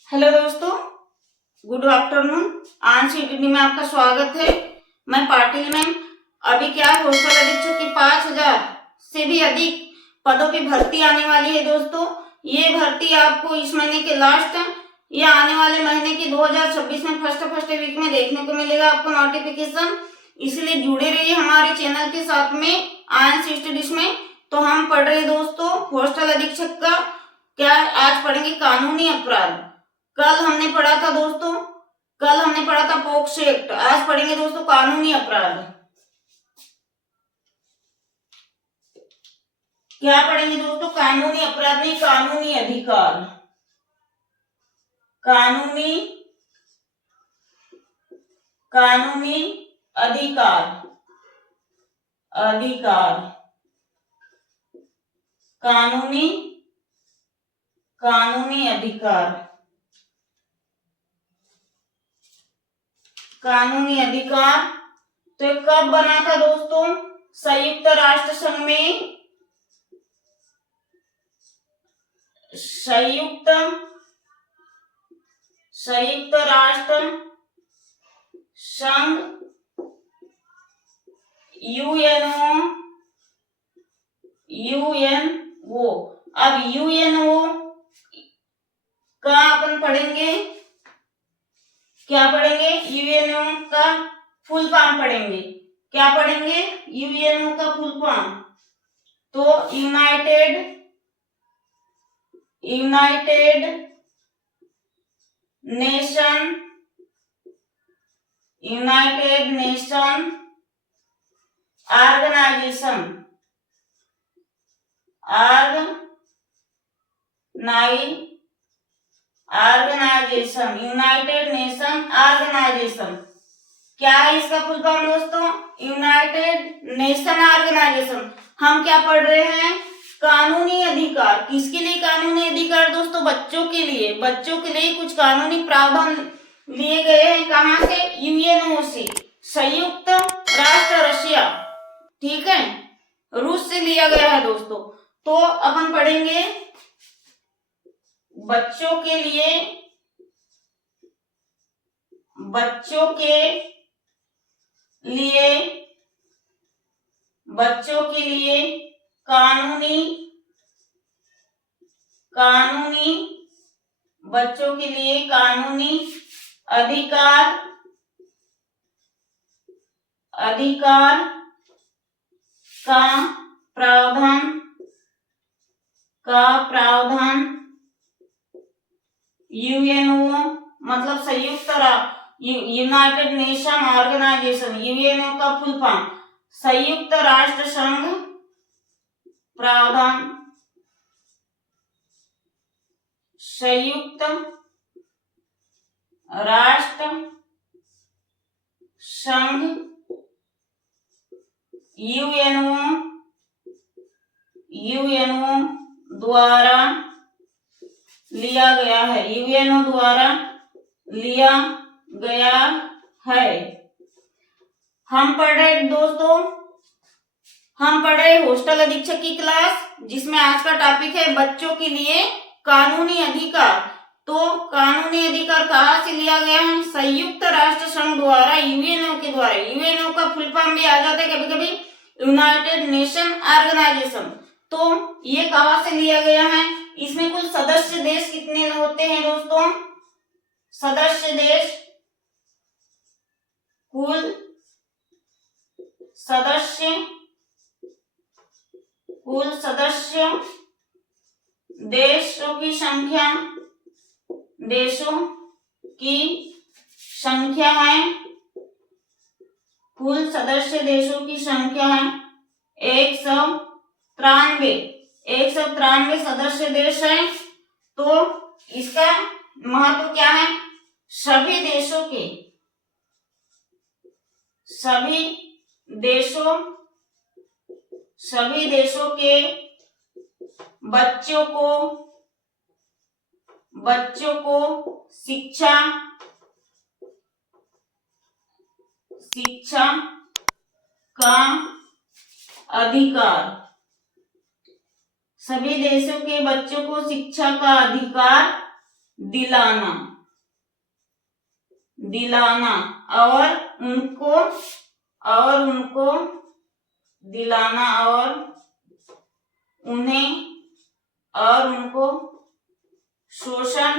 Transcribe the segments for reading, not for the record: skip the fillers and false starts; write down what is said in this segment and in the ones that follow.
Hello दोस्तों, good afternoon. आज की वीडियो में आपका स्वागत है। मैं पाटिल मैम। अभी क्या है, हॉस्टल अधीक्षक की 5000 से भी अधिक पदों की भर्ती आने वाली है दोस्तों। ये भर्ती आपको इस महीने के लास्ट या आने वाले महीने की 2026 में फर्स्ट वीक में देखने को मिलेगा आपको नोटिफिकेशन। इसलिए जुड़े रहिए हमारे चैनल के साथ में आयंस स्टडीज में। तो हम पढ़ रहे दोस्तों हॉस्टल अधीक्षक का। क्या आज पढ़ेंगे कानूनी अपराध। कल हमने पढ़ा था दोस्तों, कल हमने पढ़ा था पॉक्सो एक्ट। आज पढ़ेंगे दोस्तों कानूनी अपराध। क्या पढ़ेंगे दोस्तों? कानूनी अपराध नहीं, कानूनी अधिकार। कानूनी कानूनी अधिकार अधिकार कानूनी कानूनी अधिकार कानूनी अधिकार। तो ये कब बना था दोस्तों? संयुक्त राष्ट्र संघ में संयुक्त राष्ट्र संघ यूएनओ। अब यूएनओ का अपन पढ़ेंगे, क्या पढ़ेंगे? यूएनओ का फुल फॉर्म पढ़ेंगे। क्या पढ़ेंगे? यूएनओ का फुल फॉर्म। तो United Nation Organisation United Nation Organisation. क्या है इसका फुल फॉर्म दोस्तों? United Nation Organisation. हम क्या पढ़ रहे हैं? कानूनी अधिकार। किसके लिए कानूनी अधिकार दोस्तों? बच्चों के लिए। बच्चों के लिए कुछ कानूनी प्रावधान लिए गए हैं। कहां से? यूएनओ से, संयुक्त राष्ट्र रशिया। ठीक है, रूस से लिया गया है दोस्तों। तो अपन पढ़ेंगे बच्चों के लिए कानूनी बच्चों के लिए कानूनी अधिकार का प्रावधान यूएनओ मतलब यूनाइटेड नेशन ऑर्गेनाइजेशन। यूएनओ का फुल फॉर्म संयुक्त राष्ट्र संघ प्रावधान संयुक्त राष्ट्र संघ यूएनओ द्वारा लिया गया है। यूएनओ द्वारा लिया गया है। हम पढ़ रहे दोस्तों, हम पढ़ रहे हॉस्टल अधीक्षक की क्लास, जिसमें आज का टॉपिक है बच्चों के लिए कानूनी अधिकार। तो कानूनी अधिकार कहाँ से लिया गया है? संयुक्त राष्ट्र संघ द्वारा, यूएनओ के द्वारा। यूएनओ का फुल फॉर्म भी आ जाता है कभी कभी, यूनाइटेड नेशन ऑर्गेनाइजेशन। तो ये कहाँ से लिया गया है? इसमें कुल सदस्य देश कितने होते हैं दोस्तों? सदस्य देश, कुल सदस्य देशों की संख्या है, कुल सदस्य देशों की संख्या है 193 सदस्य देश हैं। तो इसका महत्व क्या है? सभी देशों के बच्चों को शिक्षा का अधिकार, सभी देशों के बच्चों को शिक्षा का अधिकार दिलाना, दिलाना और उनको दिलाना और उनको शोषण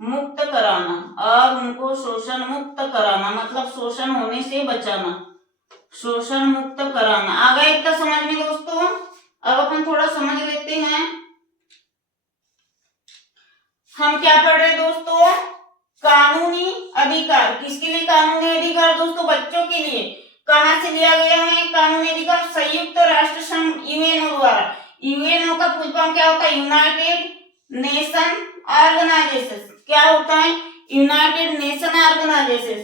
मुक्त कराना, और उनको शोषण मुक्त कराना मतलब शोषण होने से बचाना, शोषण मुक्त कराना। आ गया इतना समझ में दोस्तों? अब अपन थोड़ा समझ लेते हैं। हम क्या पढ़ रहे दोस्तों? कानूनी अधिकार। किसके लिए कानूनी अधिकार दोस्तों? बच्चों के लिए। कहां से लिया गया है कानूनी अधिकार? संयुक्त राष्ट्र संघ यूएनओ द्वारा। यूएनओ का फुल फॉर्म क्या होता है? United Nation Organisation. क्या होता है? United Nation Organisation.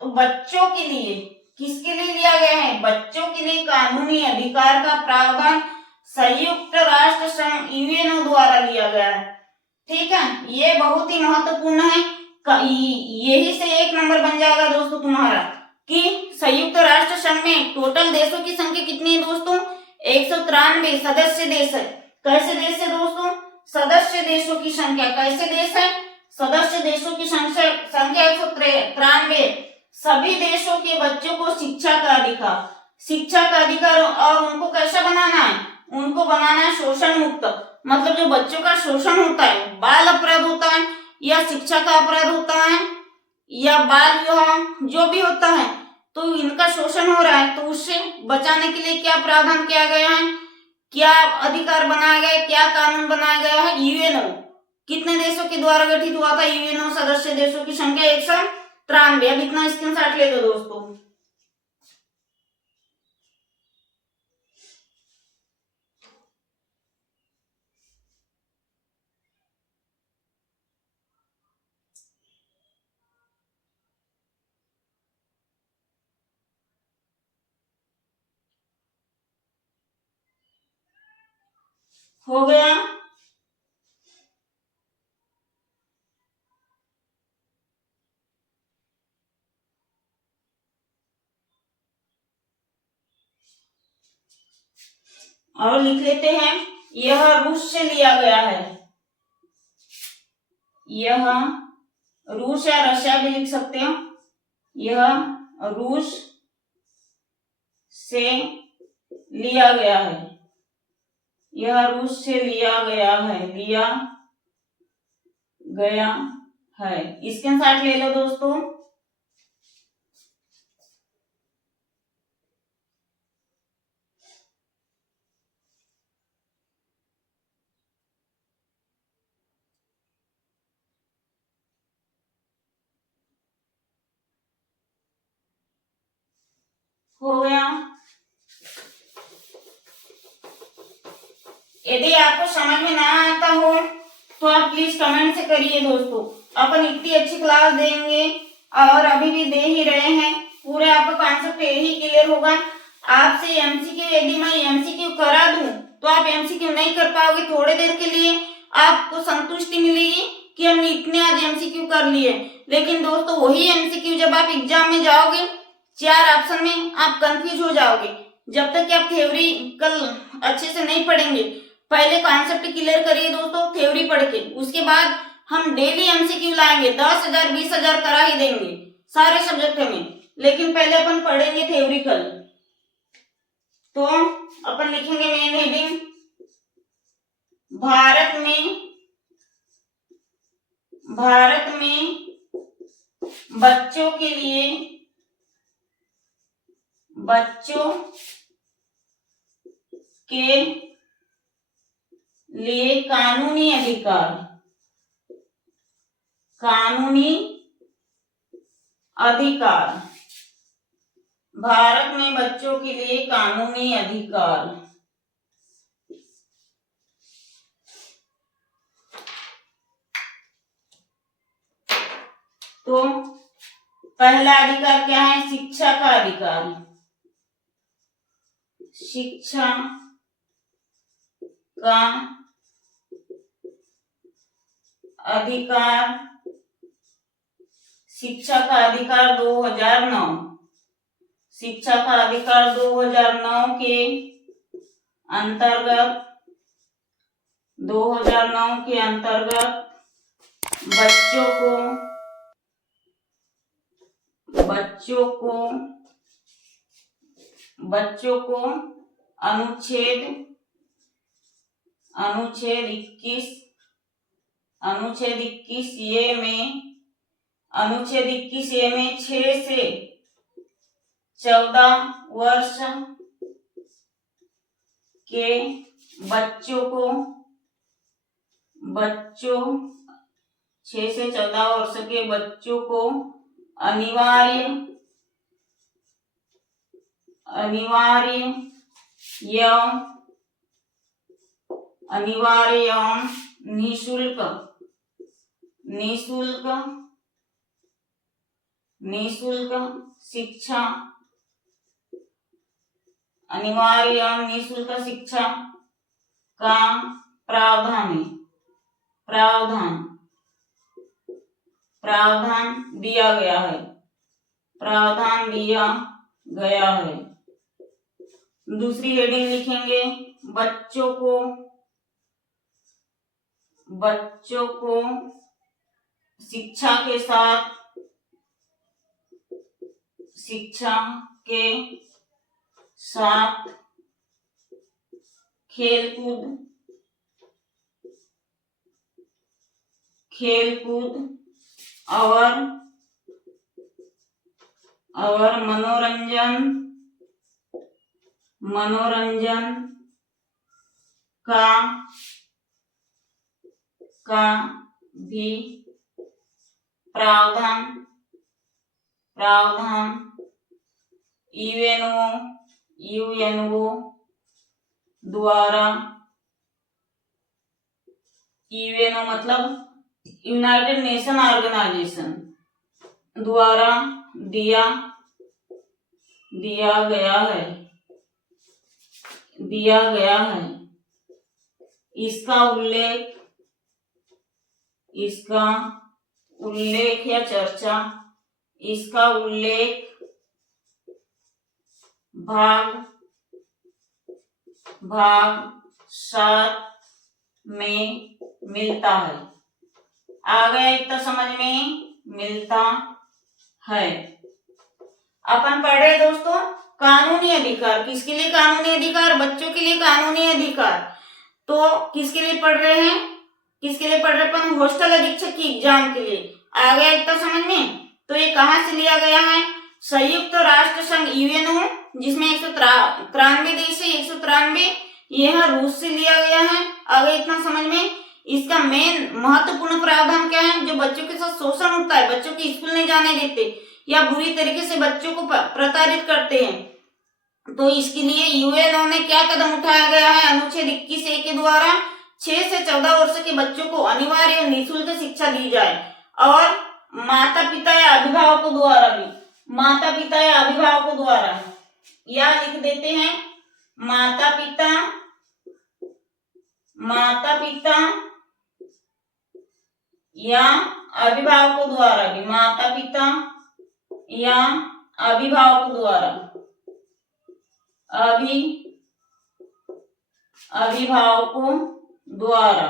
तो बच्चों के लिए, किसके लिए लिया गया है? बच्चों के लिए कानूनी अधिकार का प्रावधान संयुक्त राष्ट्र संघ यूएनओ द्वारा लिया गया है। ठीक है, ये बहुत ही महत्वपूर्ण है। यही से एक नंबर बन जाएगा दोस्तों तुम्हारा कि संयुक्त राष्ट्र संघ में टोटल देशों की संख्या कितनी है दोस्तों? 193 सदस्य देश है। कैसे देश है दोस्तों? सदस्य देशों की संख्या। कैसे देश है? सदस्य देशों की संख्या 193। सभी देशों के बच्चों को शिक्षा का अधिकार और उनको कैसा बनाना है? उनको बनाना है शोषण मुक्त। मतलब जो बच्चों का शोषण होता है, बाल अपराध होता है या शिक्षा का अपराध होता है या बाल विवाह जो भी होता है, तो इनका शोषण हो रहा है, तो उससे बचाने के लिए क्या प्रावधान किया गया है? क्या अधिकार बनाया गया? क्या कानून बनाया गया है? यूएनओ कितने देशों के द्वारा गठित हुआ था? यूएनओ सदस्य देशों की संख्या 193। अब इतना स्क्रीनशॉट ले लो दोस्तों। हो गया? और लिख लेते हैं, यह रूस से लिया गया है। यह रूस या रशिया भी लिख सकते हो। यह रूस से लिया गया है। यह रूस से लिया गया है। इसके साथ ले लो दोस्तों। हो गया? यदि आपको समझ में ना आता हो तो आप प्लीज कमेंट से करिए दोस्तों। अपन इतनी अच्छी क्लास देंगे और अभी भी दे ही रहे हैं, पूरे आपका कॉन्सेप्ट यही क्लियर होगा। आपसे एमसीक्यू, यदि मैं एमसीक्यू करा दूं तो आप एमसीक्यू नहीं कर पाओगे। थोड़ी देर के लिए आपको संतुष्टि मिलेगी कि हमने इतने आज एमसीक्यू कर लिए, लेकिन दोस्तों वही एमसीक्यू जब आप एग्जाम में जाओगे 4 ऑप्शन में आप कंफ्यूज हो जाओगे। जब तक कि आप थ्योरी कल अच्छे से नहीं पढ़ेंगे, पहले कॉन्सेप्ट क्लियर करिए दोस्तों थ्योरी पढ़ के, उसके बाद हम डेली एमसीक्यू लाएंगे। 10,000 20,000 करा ही देंगे सारे सब्जेक्ट में, लेकिन पहले अपन पढ़ेंगे थ्योरी कल। तो अपन लिखेंगे मेन हेडिंग, भारत में बच्चों के लिए कानूनी अधिकार। भारत में बच्चों के लिए कानूनी अधिकार। तो पहला अधिकार क्या है? शिक्षा का अधिकार। शिक्षा का अधिकार, शिक्षा का अधिकार 2009, शिक्षा का अधिकार 2009 के अंतर्गत 2009 के अंतर्गत बच्चों को अनुच्छेद 21 अनुच्छेद 21 में 6 से 14 वर्ष के बच्चों 6 से 14 वर्ष के बच्चों को अनिवार्य एवं निःशुल्क शिक्षा का प्रावधान दिया गया है। दूसरी हेडिंग लिखेंगे, बच्चों को शिक्षा के साथ खेलकूद और मनोरंजन का भी प्रावधान यूएनओ द्वारा मतलब यूनाइटेड नेशन ऑर्गेनाइजेशन द्वारा दिया गया है। इसका उल्लेख भाग 7 में मिलता है। आ गया, इतना समझ में मिलता है। अपन पढ़ रहे दोस्तों कानूनी अधिकार। किसके लिए कानूनी अधिकार? बच्चों के लिए कानूनी अधिकार। तो किसके लिए पढ़ रहे हैं? अपन हॉस्टल अधीक्षक की एग्जाम के लिए। आ गया इतना समझ में? तो ये कहाँ से लिया गया है? संयुक्त राष्ट्र संघ यूएनओ, जिसमें 193 देश है, 193, यह रूस से लिया गया है। आ गया इतना समझ में? इसका मेन महत्वपूर्ण प्रावधान क्या है? जो बच्चों के साथ शोषण होता है, बच्चों की स्कूल नहीं जाने देते या बुरी तरीके से बच्चों को प्रताड़ित करते हैं, तो इसके लिए यूएनओ ने क्या कदम उठाया गया है? अनुच्छेद 21A के द्वारा 6 से 14 वर्ष के बच्चों को अनिवार्य और निःशुल्क शिक्षा दी जाए। और माता पिता या अभिभावकों द्वारा या लिख देते हैं माता पिता या अभिभावकों द्वारा भी, अभिभावकों द्वारा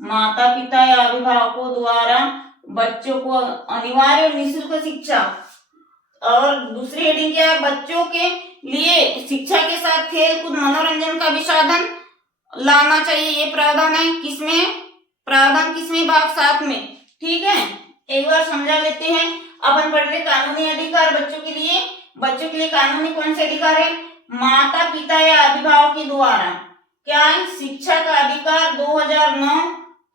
माता पिता या अभिभावकों द्वारा बच्चों को अनिवार्य और निःशुल्क शिक्षा। और दूसरी हेडिंग क्या है? बच्चों के लिए शिक्षा के साथ खेल कूद मनोरंजन का भी साधन लाना चाहिए। ये प्रावधान है किसमें? भाग 7 में। ठीक है, एक बार समझा लेते हैं। अपन पढ़ रहे कानूनी अधिकार बच्चों के लिए कानूनी कौन से अधिकार है? माता पिता या अभिभावक के द्वारा क्या है? शिक्षा का अधिकार 2009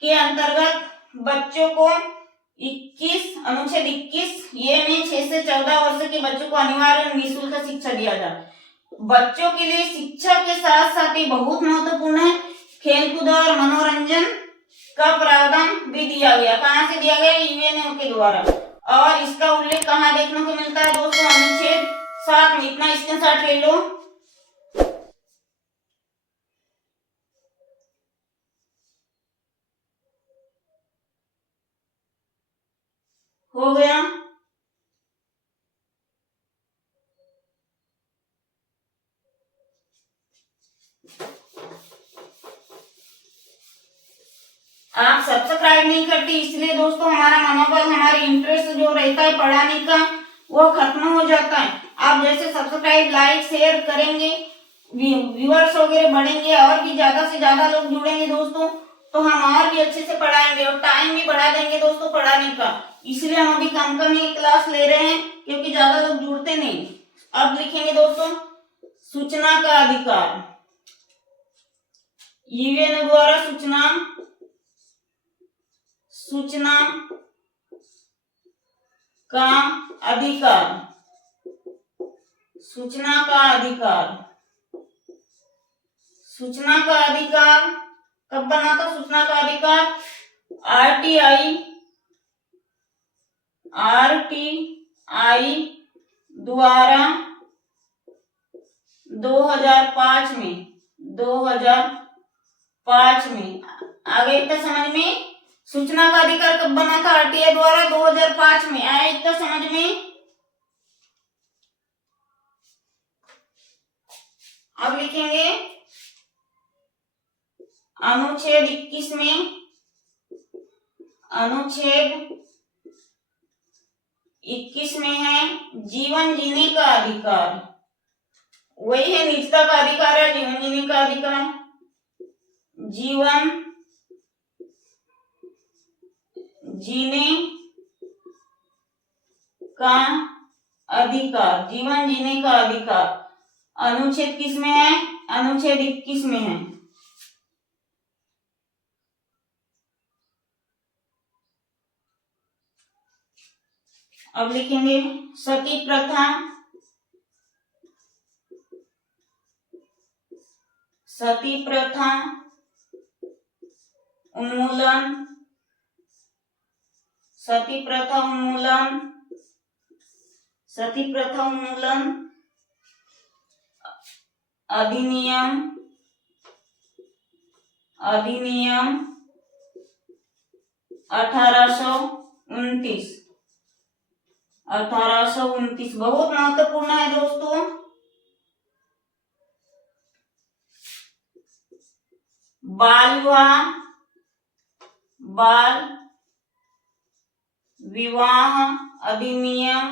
के अंतर्गत बच्चों को अनुच्छेद 21 ये में 6 से 14 वर्ष के बच्चों को अनिवार्य और निःशुल्क शिक्षा दिया जाए। बच्चों के लिए शिक्षा के साथ साथ ही बहुत महत्वपूर्ण है खेलकूद और मनोरंजन का प्रावधान भी दिया गया। कहाँ से दिया गया? यूएनओ के द्वारा। और इसका उल्लेख कहाँ देखने को मिलता है दोस्तों? अनुच्छेद 7 में। इतना स्क्रीनशॉट ले लो। हो गया? आप सब्सक्राइब नहीं करते, इसलिए दोस्तों हमारा मनोबल, हमारी इंटरेस्ट जो रहता है पढ़ाने का वो खत्म हो जाता है। आप जैसे सब्सक्राइब, लाइक, शेयर करेंगे, व्यूअर्स वगैरह बढ़ेंगे और भी ज्यादा से ज्यादा लोग जुड़ेंगे दोस्तों, तो हम और भी अच्छे से पढ़ाएंगे और टाइम भी बढ़ा देंगे दोस्तों पढ़ाने का। इसलिए हम अभी कम कम ही क्लास ले रहे हैं क्योंकि ज्यादा लोग जुड़ते नहीं। अब लिखेंगे दोस्तों सूचना का अधिकार। यूएन द्वारा सूचना का अधिकार, सूचना का अधिकार। सूचना का अधिकार कब बना था? सूचना का अधिकार आरटीआई द्वारा 2005 में। आगे इतना समझ में? सूचना का अधिकार कब बना था? आरटीआई द्वारा 2005 में। आया इतना समझ में? अब लिखेंगे अनुच्छेद 21 में। अनुच्छेद 21 में है जीवन जीने का अधिकार। वही है निजता का अधिकार है, जीवन जीने का अधिकार। जीवन जीने का अधिकार, जीवन जीने का अधिकार अनुच्छेद किस में है? अनुच्छेद 21 में है। अब लिखेंगे सती प्रथा। सती प्रथा उन्मूलन। सती प्रथा उन्मूलन। सती प्रथा उन्मूलन अधिनियम 1829 बहुत महत्वपूर्ण है दोस्तों। बाल विवाह अधिनियम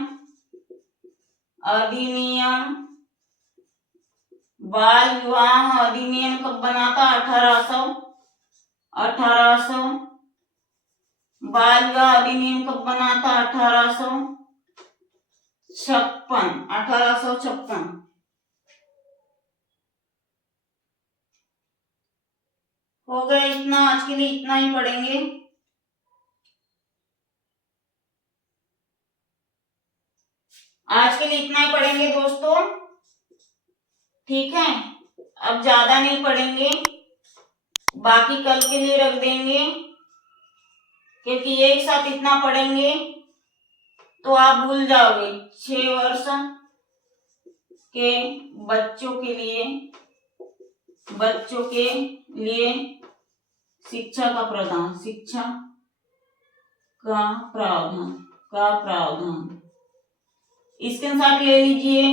बाल विवाह अधिनियम कब बना था? 1800। बाल विवाह अधिनियम कब बना था? 1856। हो गया इतना। आज के लिए इतना ही पढ़ेंगे। आज के लिए इतना ही पढ़ेंगे दोस्तों, ठीक है? अब ज्यादा नहीं पढ़ेंगे, बाकी कल के लिए रख देंगे क्योंकि एक साथ इतना पढ़ेंगे तो आप भूल जाओगे। 6 वर्ष के बच्चों के लिए शिक्षा का प्रावधान स्क्रीनशॉट ले लीजिए।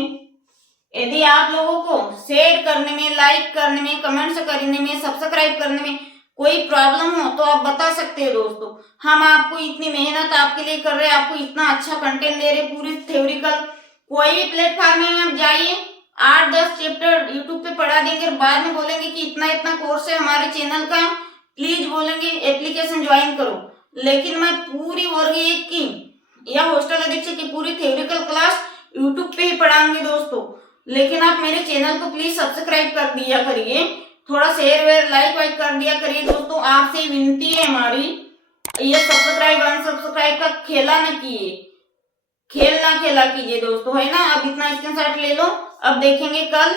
यदि आप लोगों को शेयर करने में, लाइक करने में, कमेंट्स करने में, सब्सक्राइब करने में कोई प्रॉब्लम हो तो आप बता सकते हो दोस्तों। हम आपको इतनी मेहनत आपके लिए कर रहे हैं, आपको इतना अच्छा कंटेंट दे रहे, पूरी थ्योरिकल। कोई भी प्लेटफॉर्म में आप जाइए, 8-10 चैप्टर यूट्यूब पे पढ़ा देंगे और बाद में बोलेंगे कि इतना इतना कोर्स है हमारे चैनल का, प्लीज बोलेंगे एप्लीकेशन ज्वाइन करो। लेकिन मैं पूरी वर्ग 1 की या हॉस्टल अधीक्षक की पूरी थ्योरिकल क्लास यूट्यूब पे ही पढ़ाऊंगी दोस्तों। लेकिन आप मेरे चैनल को प्लीज सब्सक्राइब कर दिया करिए, थोड़ा शेयर वेयर लाइक वाइक कर दिया करिए दोस्तों। आपसे विनती है हमारी, ये सब्सक्राइब अनसब्सक्राइब का खेल ना खेला कीजिए दोस्तों, है ना? अब इतना स्क्रीनशॉट ले लो। अब देखेंगे कल